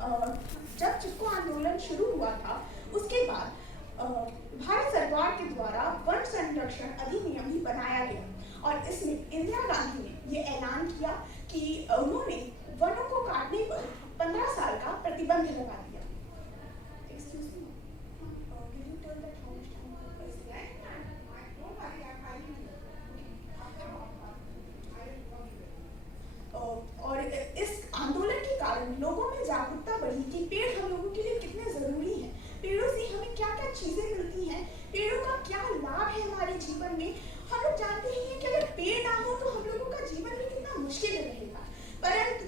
जब चिपको आंदोलन शुरू हुआ था उसके बाद भारत सरकार के द्वारा वन संरक्षण अधिनियम भी बनाया गया और इसमें इंदिरा गांधी ने ये ऐलान किया कि उन्होंने वनों को काटने पर 15 साल का प्रतिबंध लगा दिया। और इस आंदोलन के कारण लोगों में जागरूकता बढ़ी कि पेड़ हम लोगों के लिए कितने जरूरी हैं, पेड़ों से हमें क्या क्या चीजें मिलती हैं, पेड़ों का क्या लाभ है हमारे जीवन में। हम लोग जानते ही हैं कि अगर पेड़ ना हो तो हम लोगों का जीवन भी कितना मुश्किल रहेगा। परंतु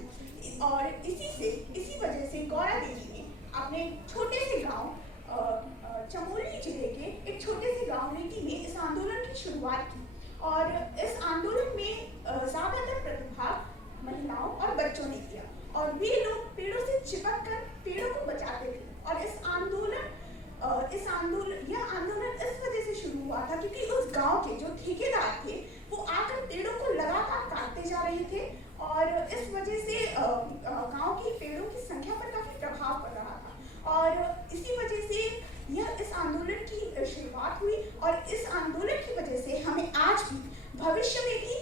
और इसी वजह से गौरा देवी ने अपने छोटे से गांव चमोली जिले के एक छोटे से गांव रेती में इस आंदोलन की शुरुआत की और इस आंदोलन में ज्यादातर प्रतिभाग महिलाओं और बच्चों ने किया और वे लोग पेड़ों से चिपक कर पेड़ों को बचाते थे। और यह आंदोलन इस वजह से शुरू हुआ था क्योंकि उस गांव के जो ठेकेदार थे वो आकर पेड़ों को लगातार काटते जा रहे थे और इस वजह से गांव की पेड़ों की संख्या पर काफी प्रभाव पड़ रहा था और इसी वजह से इस आंदोलन की शुरुआत हुई और इस आंदोलन की वजह से हमें आज भी भविष्य में भी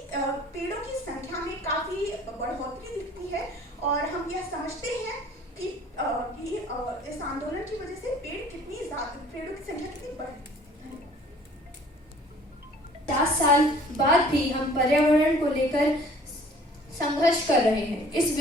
पेड़ों की संख्या में काफी बढ़ोतरी दिखती है और हम यह समझते हैं कि इस आंदोलन की वजह से पेड़ों की संख्या कितनी बढ़ी। 10 साल बाद भी हम पर्यावरण को लेकर संघर्ष कर रहे हैं। इस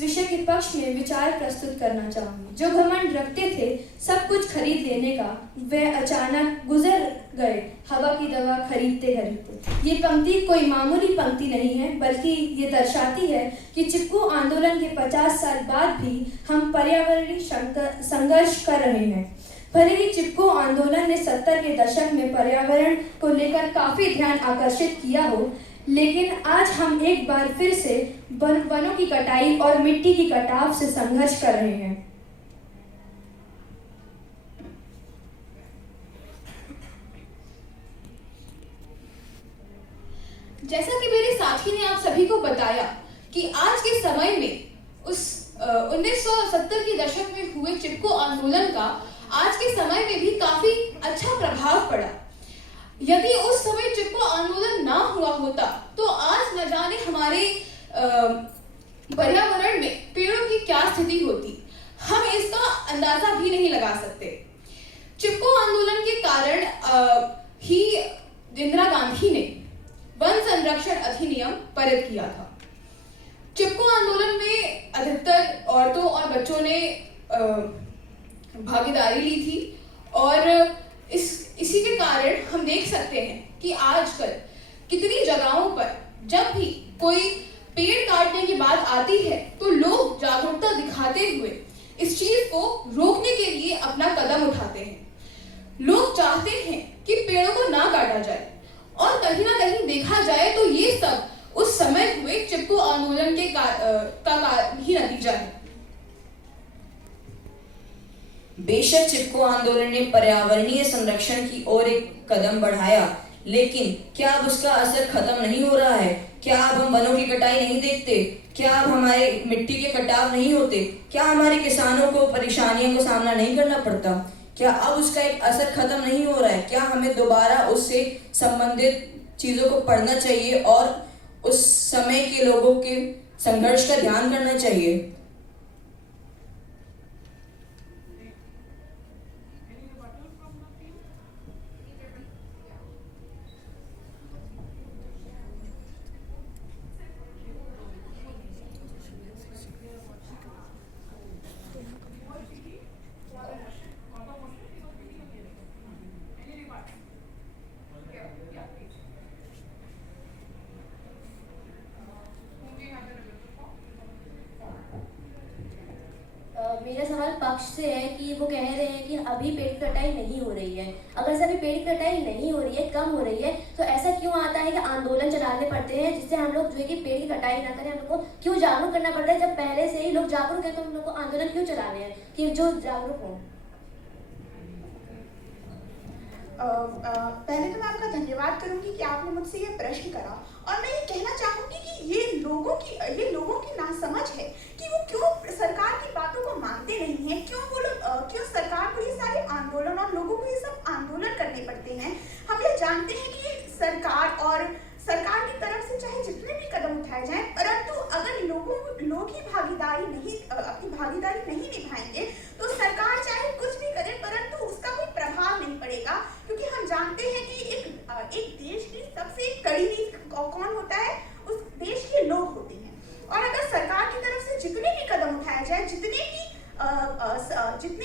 विषय के पक्ष में विचार प्रस्तुत करना चाहूंगी। जो घमंड रखते थे सब कुछ खरीद लेने का, वे अचानक गुजर गए हवा की दवा खरीदते खरीदते। ये पंक्ति कोई मामूली पंक्ति नहीं है, बल्कि ये दर्शाती है कि चिपको आंदोलन के 50 साल बाद भी हम पर्यावरणीय संघर्ष कर रहे हैं। भले ही चिपको आंदोलन ने 70 के दशक में पर्यावरण को लेकर काफी ध्यान आकर्षित किया हो, लेकिन आज हम एक बार फिर से वनों की कटाई और मिट्टी की कटाव से संघर्ष कर रहे हैं। जैसा कि मेरे साथी ने आप सभी को बताया कि आज के समय में उस 1970 के दशक में हुए चिपको आंदोलन का आज के समय में भी काफी अच्छा प्रभाव पड़ा। यदि उस समय चिपको आंदोलन ना हुआ होता तो आज न जाने हमारे पर्यावरण में पेड़ों की क्या स्थिति होती, हम इसका अंदाजा भी नहीं लगा सकते। चिपको आंदोलन के कारण ही इंदिरा गांधी ने वन संरक्षण अधिनियम पारित किया था। चिपको आंदोलन में अधिकतर औरतों और बच्चों ने भागीदारी ली थी और इसी के कारण हम देख सकते हैं कि आजकल कितनी जगहों पर जब भी कोई पेड़ काटने की बात आती है तो लोग जागरूकता दिखाते हुए इस चीज को रोकने के लिए अपना कदम उठाते हैं। लोग चाहते हैं कि पेड़ों को ना काटा जाए और कहीं ना कहीं देखा जाए तो ये सब उस समय हुए चिपको आंदोलन के ही नतीजा है। बेशक चिपको आंदोलन ने पर्यावरणीय संरक्षण की ओर एक कदम बढ़ाया, लेकिन क्या अब उसका असर खत्म नहीं हो रहा है? क्या अब हम वनों की कटाई नहीं देखते? क्या अब हमारे मिट्टी के कटाव नहीं होते? क्या हमारे किसानों को परेशानियों का सामना नहीं करना पड़ता? क्या अब उसका एक असर खत्म नहीं हो रहा है? क्या हमें दोबारा उससे संबंधित चीजों को पढ़ना चाहिए और उस समय के लोगों के संघर्ष का ध्यान करना चाहिए? मेरा सवाल पक्ष से है कि वो कह रहे हैं कि अभी पेड़ की कटाई नहीं हो रही है। अगर से अभी पेड़ की कटाई नहीं हो रही है, कम हो रही है, तो ऐसा क्यों आता है कि आंदोलन चलाने पड़ते हैं जिससे हम लोग जो है कि पेड़ की कटाई ना करें? हम लोग को क्यों जागरूक करना पड़ता है? जब पहले से ही लोग जागरूक है तो हम लोग को आंदोलन क्यों चलाने हैं कि जो जागरूक हो? पहले तो मैं आपका धन्यवाद करूंगी कि आपने मुझसे ये प्रश्न करा और मैं ये कहना चाहूंगी कि ये लोगों की नासमझ है कि वो क्यों लोग ही अपनी भागीदारी नहीं निभाएंगे तो सरकार चाहे कुछ भी करे परंतु उसका कोई प्रभाव नहीं पड़ेगा, क्योंकि हम जानते हैं कि एक देश की सबसे कड़ी नींव कौन होता है, उस देश के लोग होते हैं। और अगर सरकार की तरफ से जितने भी कदम उठाए जाए, जितने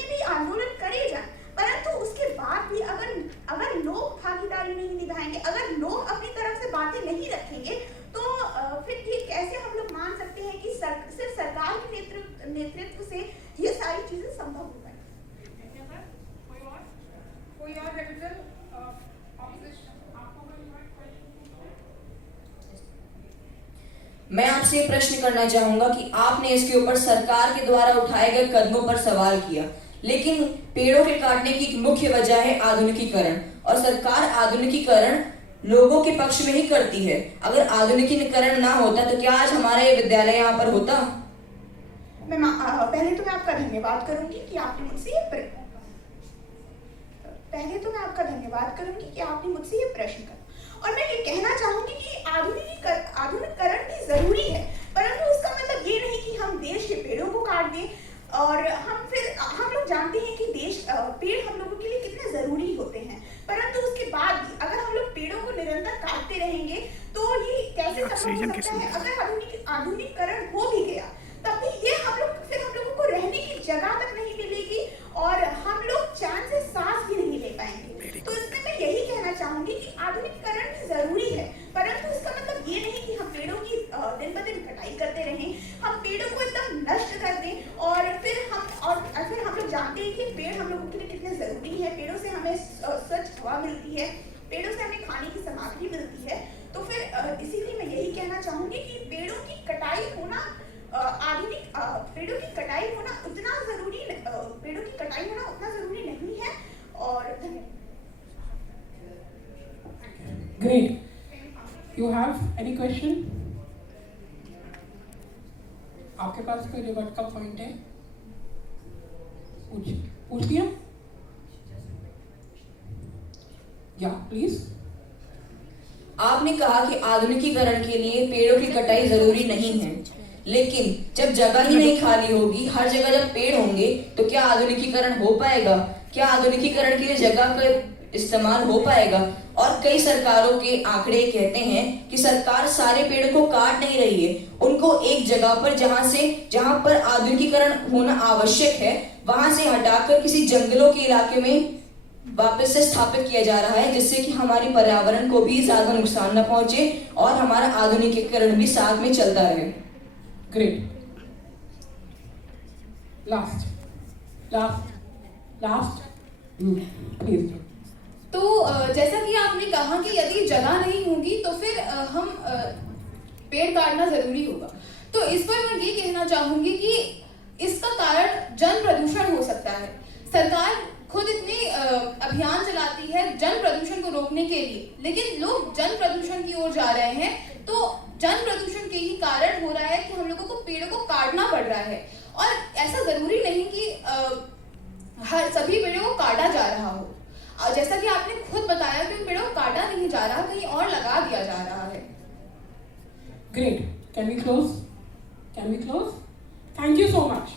भी आंदोलन करे जाए, परंतु उसके बाद भी अगर लोग भागीदारी नहीं निभाएंगे, अगर लोग अपनी तरफ से बातें नहीं रखेंगे, तो फिर ये कैसे हम लोग मान सकते हैं कि सिर्फ सरकार के नेतृत्व से ये सारी चीजें संभव हो पाएंगी। मैं आपसे प्रश्न करना चाहूंगा कि आपने इसके ऊपर सरकार के द्वारा उठाए गए कदमों पर सवाल किया, लेकिन पेड़ों के काटने की मुख्य वजह है आधुनिकीकरण, और सरकार आधुनिकीकरण लोगों के पक्ष में ही करती है। अगर आधुनिकीकरण ना होता तो क्या आज हमारा ये विद्यालय यहाँ पर होता? पहले तो मैं आपका धन्यवाद करूंगी कि आपने मुझसे ये प्रश्न करा, और मैं ये कहना चाहूंगी कि आधुनिकीकरण भी जरूरी है, परंतु उसका मतलब ये नहीं कि हम देश के पेड़ों को काट दें। और हम लोग जानते हैं कि पेड़ हम लोगों के लिए कितने जरूरी होते हैं, परंतु उसके बाद भी अगर हम लोग पेड़ों को निरंतर काटते रहेंगे तो ये कैसे संभव हो सकता है? अगर आधुनिकीकरण हो भी गया तब भी ये हम लोगों को रहने की जगह तक नहीं मिलेगी और हम लोग चैन से सांस भी नहीं ले पाएंगे। तो इसमें मैं यही कहना चाहूंगी कि आधुनिकीकरण भी जरूरी है, परंतु इसका मतलब ये नहीं कि हम पेड़ों की दिन ब दिन कटाई करते रहें, हम पेड़ों को एकदम नष्ट कर दें। और फिर हम लोग जानते हैं कि पेड़ हम लोगों के लिए कितने जरूरी है। पेड़ों से हमें स्वच्छ हवा मिलती है, पेड़ों से हमें खाने की सामग्री मिलती है। तो फिर इसीलिए मैं यही कहना चाहूंगी कि पेड़ों की कटाई होना उतना जरूरी नहीं है। और Great. You have any question? आपके पास कोई रिवर्ट का पॉइंट है? पूछ दिया? या प्लीज। आपने कहा कि आधुनिकीकरण के लिए पेड़ों की कटाई जरूरी नहीं है, लेकिन जब जगह ही नहीं खाली होगी, हर जगह जब पेड़ होंगे तो क्या आधुनिकीकरण हो पाएगा? क्या आधुनिकीकरण के लिए जगह का इस्तेमाल हो पाएगा? और कई सरकारों के आंकड़े कहते हैं कि सरकार सारे पेड़ों को काट नहीं रही है, उनको एक जगह पर जहां पर आधुनिकीकरण होना आवश्यक है वहां से हटाकर किसी जंगलों के इलाके में वापस से स्थापित किया जा रहा है, जिससे कि हमारी पर्यावरण को भी ज्यादा नुकसान न पहुंचे और हमारा आधुनिकीकरण भी साथ में चलता रहे। ग्रेट। Last please. तो जैसा कि आपने कहा कि यदि जगह नहीं होगी तो फिर हम पेड़ काटना जरूरी होगा। तो इस पर मैं ये कहना चाहूंगी कि इसका कारण जन प्रदूषण हो सकता है। सरकार खुद इतने अभियान चलाती है जन प्रदूषण को रोकने के लिए, लेकिन लोग जन प्रदूषण की ओर जा रहे हैं। तो जन प्रदूषण के ही कारण हो रहा है कि हम लोगों को पेड़ों को काटना पड़ रहा है। और ऐसा जरूरी नहीं कि हर सभी पेड़ों को काटा जा रहा हो। जैसा कि आपने खुद बताया कि पेड़ों को काटा नहीं जा रहा, कहीं और लगा दिया जा रहा है। Great. Can we close? Thank you so much.